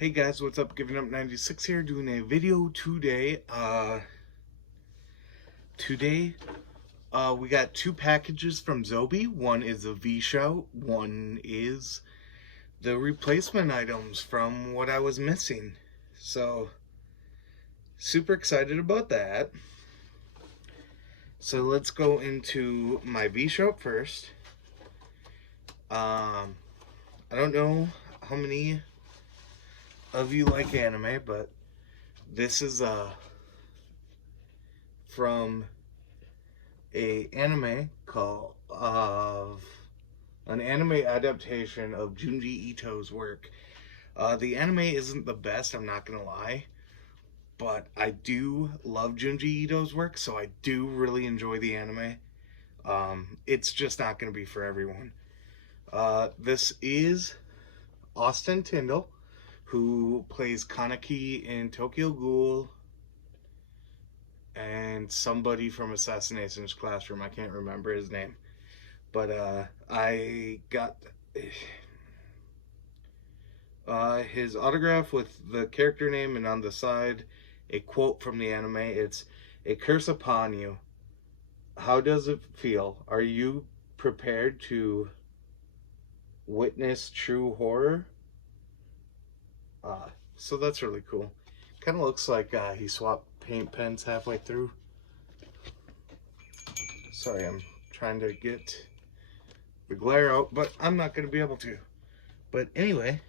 Hey guys, what's up? Giving up 96 here, doing a video today. We got two packages from Zobie. One is a vshout, one is the replacement items from what I was missing. So, super excited about that. So let's go into my vshout first. I don't know how many of you like anime, but this is from a anime called an anime adaptation of Junji Ito's work. The anime isn't the best, I'm not gonna lie, but I do love Junji Ito's work, so I do really enjoy the anime. It's just not gonna be for everyone. This is Austin Tyndall, who plays Kaneki in Tokyo Ghoul, and somebody from Assassination's Classroom. I can't remember his name, but I got his autograph with the character name, and on the side a quote from the anime. It's "A curse upon you. How does it feel? Are you prepared to witness true horror?" So that's really cool. Kind of looks like he swapped paint pens halfway through. Sorry, I'm trying to get the glare out, but I'm not going to be able to. But anyway,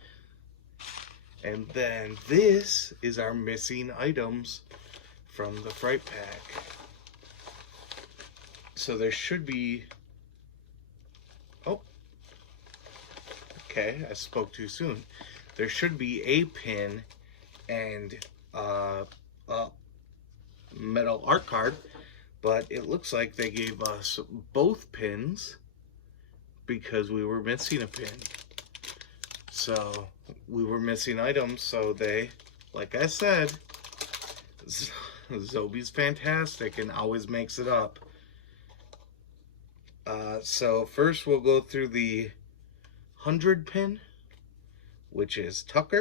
and then this is our missing items from the Fright pack. So there should be... Oh, okay, I spoke too soon. There should be a pin and a metal art card, but it looks like they gave us both pins because we were missing a pin. So we were missing items, so they, like I said, Zobie's fantastic and always makes it up. So first we'll go through the 100 pin, which is Tuck.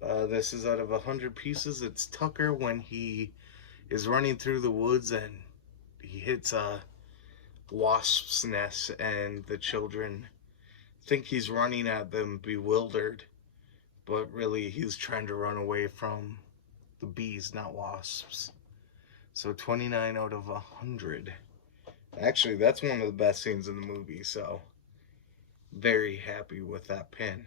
This is out of 100 pieces. It's Tucker when he is running through the woods and he hits a wasp's nest, and the children think he's running at them bewildered, but really he's trying to run away from the bees, not wasps. So 29 out of 100. Actually, that's one of the best scenes in the movie, so very happy with that pin.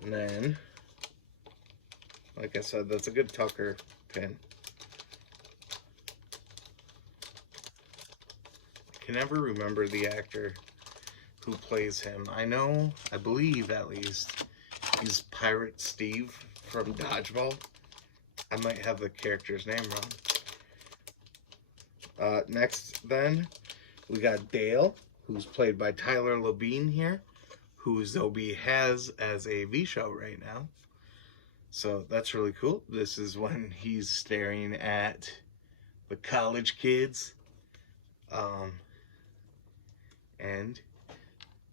And then, like I said, that's a good Tucker pin. I can never remember the actor who plays him. I believe at least, he's Pirate Steve from Dodgeball. I might have the character's name wrong. Next, then, we got Dale, who's played by Tyler Labine here, who Zobie has as a vshout right now. So that's really cool. This is when he's staring at the college kids. And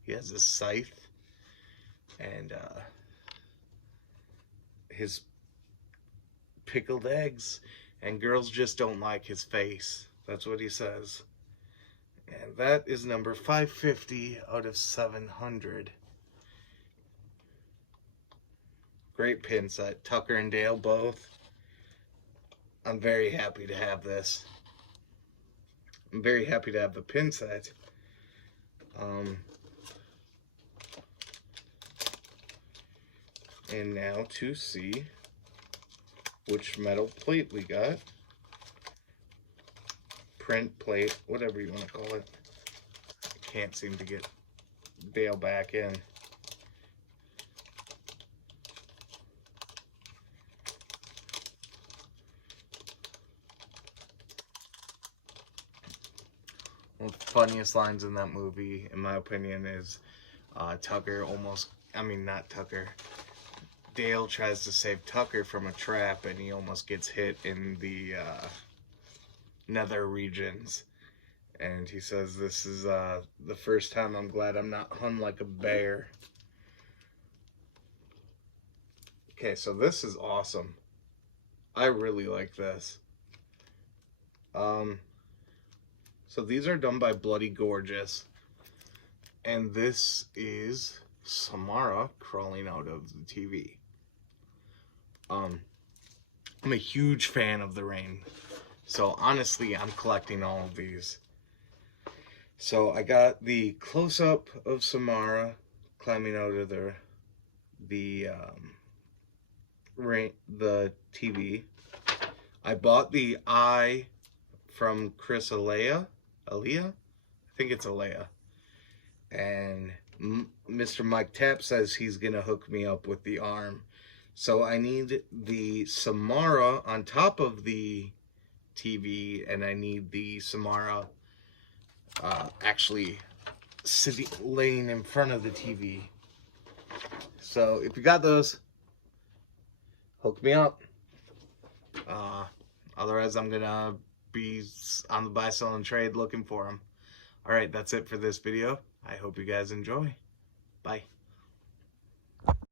he has a scythe, and his pickled eggs, and girls just don't like his face. That's what he says. And that is number 550 out of 700. Great pin set. Tucker and Dale both. I'm very happy to have this. I'm very happy to have the pin set. And now to see which metal plate we got. Print plate, whatever you want to call it. Can't seem to get Dale back in. One of the funniest lines in that movie, in my opinion, is Dale tries to save Tucker from a trap, and he almost gets hit in the nether regions. And he says this is the first time I'm glad I'm not hung like a bear. Okay, so this is awesome. I really like this. So these are done by Bloody Gorgeous. And this is Samara crawling out of the TV. I'm a huge fan of the rain. So honestly, I'm collecting all of these. So I got the close-up of Samara climbing out of the TV. I bought the eye from Chris Alea. I think it's Alea. And Mr. Mike Tapp says he's gonna hook me up with the arm. So I need the Samara on top of the TV, and I need the Samara actually laying in front of the TV. So if you got those, hook me up. Otherwise, I'm gonna be on the buy, sell, and trade looking for them. All right, that's it for this video. I hope you guys enjoy. Bye.